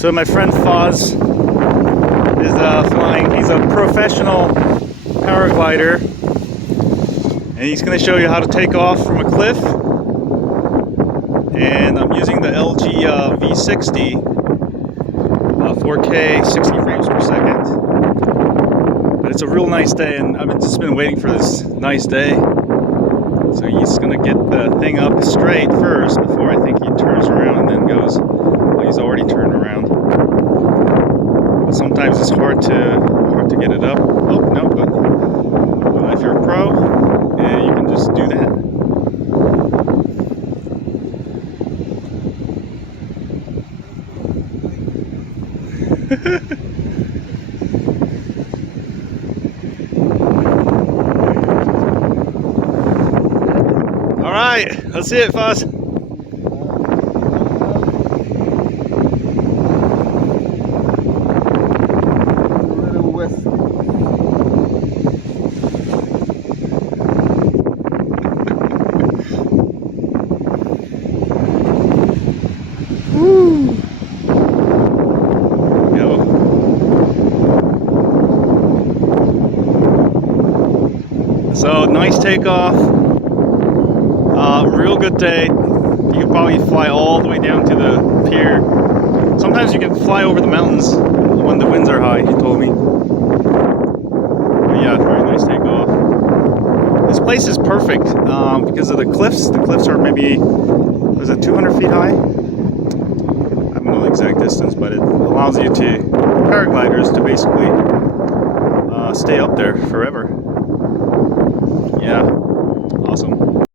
So my friend Faz is flying. He's a professional paraglider, and he's going to show you how to take off from a cliff. And I'm using the LG V60, 4K, 60 frames per second. But it's a real nice day, and I've just been waiting for this nice day. So he's going to get the thing up straight first before I think he turns around and then goes. Well, he's already turned around. But sometimes it's hard to get it up. Oh no, but if you're a pro, yeah, you can just do that. All right, let's see it, Fuzz. Woo! Go. So nice takeoff. Real good day. You could probably fly all the way down to the pier. Sometimes you can fly over the mountains when the winds are high, he told me. But yeah, very nice takeoff. This place is perfect because of the cliffs. The cliffs are maybe, was it 200 feet high? I don't know the exact distance, but it allows you to, paragliders to basically stay up there forever. Yeah, awesome.